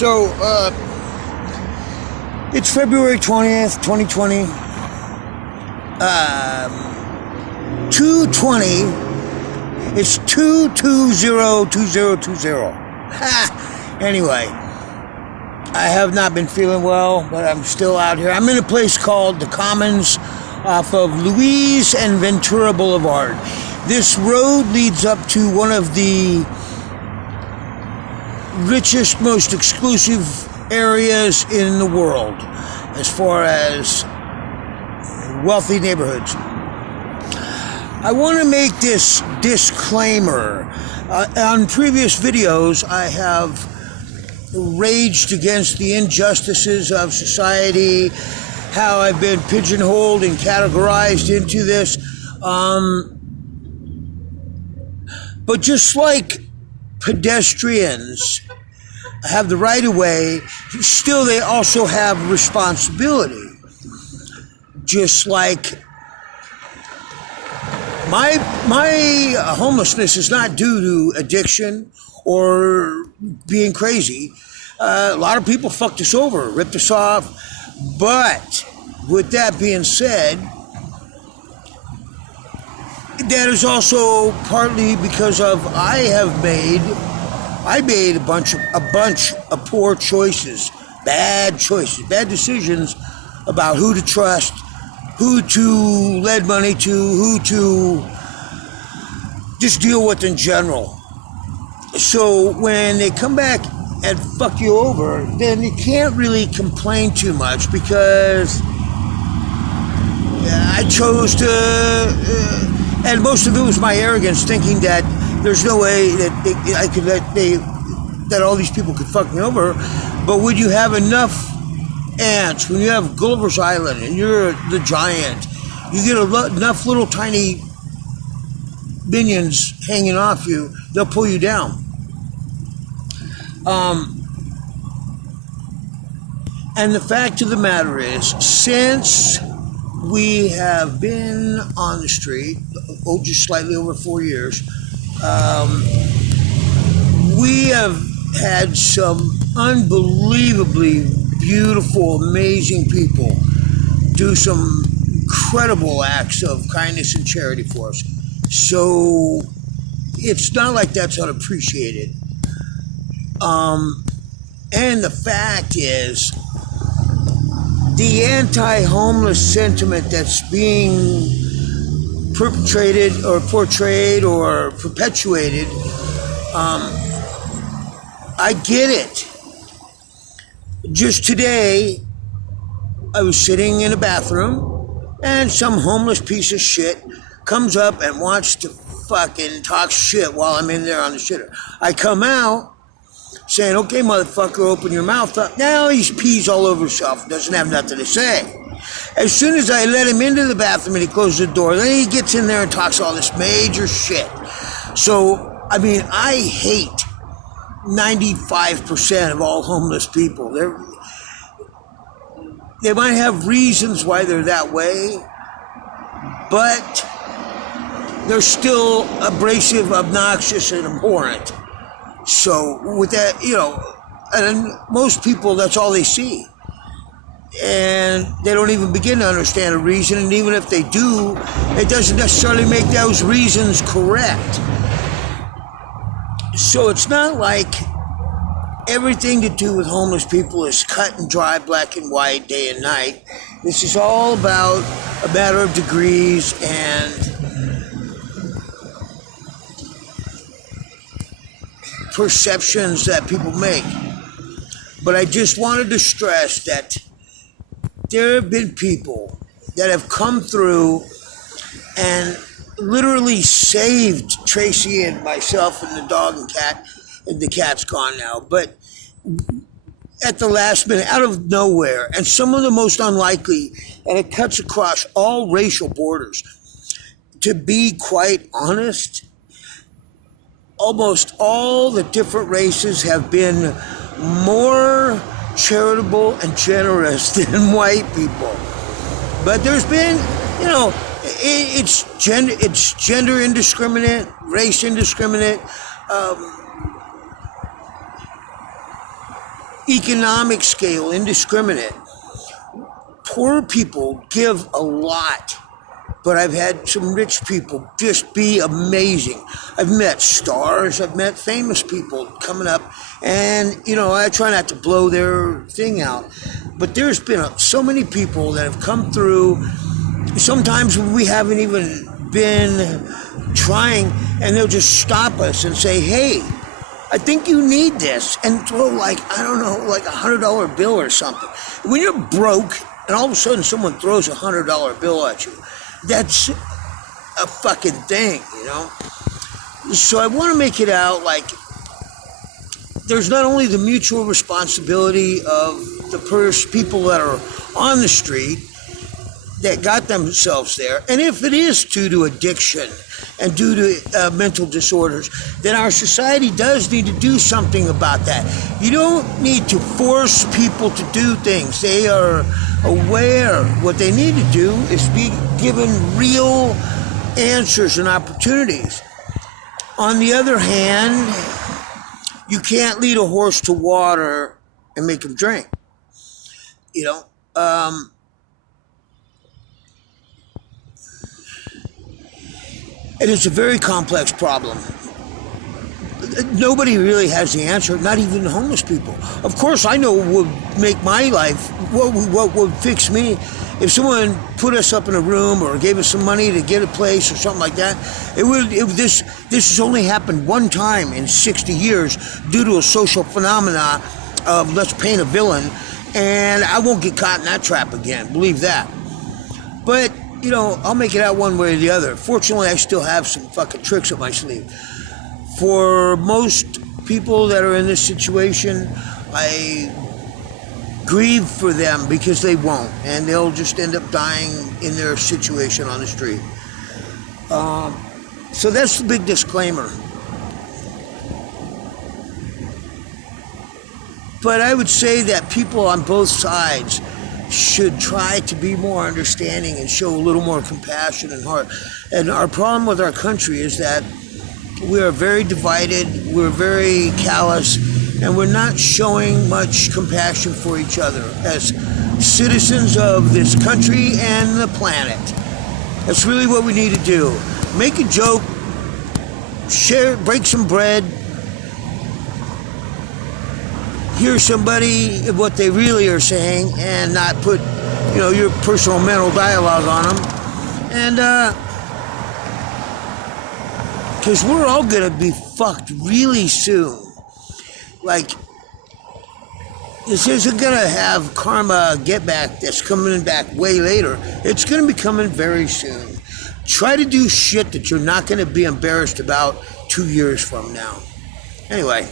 So, it's February 20th, 2020. 220. It's 2202020. Anyway, I have not been feeling well, but I'm still out here. I'm in a place called the Commons off of Louise and Ventura Boulevard. This road leads up to one of the richest, most exclusive areas in the world as far as wealthy neighborhoods. I want to make this disclaimer. On previous videos, I have raged against the injustices of society, how I've been pigeonholed and categorized into this. But just like pedestrians have the right of way, still they also have responsibility. Just like my homelessness is not due to addiction or being crazy. A lot of people fucked us over, ripped us off. But with that being said, that is also partly because of I made a bunch of poor choices, bad decisions about who to trust, who to lend money to, who to just deal with in general. So when they come back and fuck you over, then you can't really complain too much because I chose to, and most of it was my arrogance, thinking that there's no way that that all these people could fuck me over. But when you have enough ants, when you have Gulliver's Island and you're the giant, you get enough little tiny minions hanging off you, they'll pull you down. And the fact of the matter is, since we have been on the street, just slightly over 4 years, we have had some unbelievably beautiful, amazing people do some incredible acts of kindness and charity for us. So it's not like that's unappreciated. And the fact is, the anti-homeless sentiment that's being perpetrated or portrayed or perpetuated, I get it. Just today, I was sitting in a bathroom and some homeless piece of shit comes up and wants to fucking talk shit while I'm in there on the shitter. I come out saying, okay, motherfucker, open your mouth up. Now he pees all over himself, doesn't have nothing to say. As soon as I let him into the bathroom and he closes the door, then he gets in there and talks all this major shit. So, I mean, I hate 95% of all homeless people. They might have reasons why they're that way, but they're still abrasive, obnoxious, and abhorrent. So with that, and most people, that's all they see. And they don't even begin to understand a reason, and even if they do, it doesn't necessarily make those reasons correct. So it's not like everything to do with homeless people is cut and dry, black and white, day and night. This is all about a matter of degrees and perceptions that people make. But I just wanted to stress that there have been people that have come through and literally saved Tracy and myself and the dog and cat, and the cat's gone now, but at the last minute, out of nowhere, and some of the most unlikely, and it cuts across all racial borders. To be quite honest, almost all the different races have been more charitable and generous than white people. But there's been, it's gender indiscriminate, race indiscriminate. economic scale, indiscriminate. Poor people give a lot, but I've had some rich people just be amazing. I've met stars, I've met famous people coming up, and I try not to blow their thing out, but there's been so many people that have come through, sometimes when we haven't even been trying, and they'll just stop us and say, hey, I think you need this, and throw like $100 bill or something. When you're broke, and all of a sudden someone throws $100 bill at you, that's a fucking thing, So I want to make it out like there's not only the mutual responsibility of the people that are on the street that got themselves there, and if it is due to addiction and due to mental disorders, then our society does need to do something about that. You don't need to force people to do things. They are aware. What they need to do is be given real answers and opportunities. On the other hand, you can't lead a horse to water and make him drink. And it's a very complex problem. Nobody really has the answer, not even homeless people. Of course, I know what would make my life, what would fix me, if someone put us up in a room or gave us some money to get a place or something like that. This has only happened one time in 60 years due to a social phenomena of let's paint a villain, and I won't get caught in that trap again, believe that. But I'll make it out one way or the other. Fortunately, I still have some fucking tricks up my sleeve. For most people that are in this situation, I grieve for them because they won't, and they'll just end up dying in their situation on the street. So that's the big disclaimer. But I would say that people on both sides should try to be more understanding and show a little more compassion and heart. And our problem with our country is that we are very divided, we're very callous, and we're not showing much compassion for each other as citizens of this country and the planet. That's really what we need to do. Make a joke, share, break some bread, hear somebody what they really are saying, and not put your personal mental dialogue on them. And because we're all gonna be fucked really soon. Like, this isn't gonna have karma get back that's coming back way later. It's gonna be coming very soon. Try to do shit that you're not gonna be embarrassed about 2 years from now. Anyway.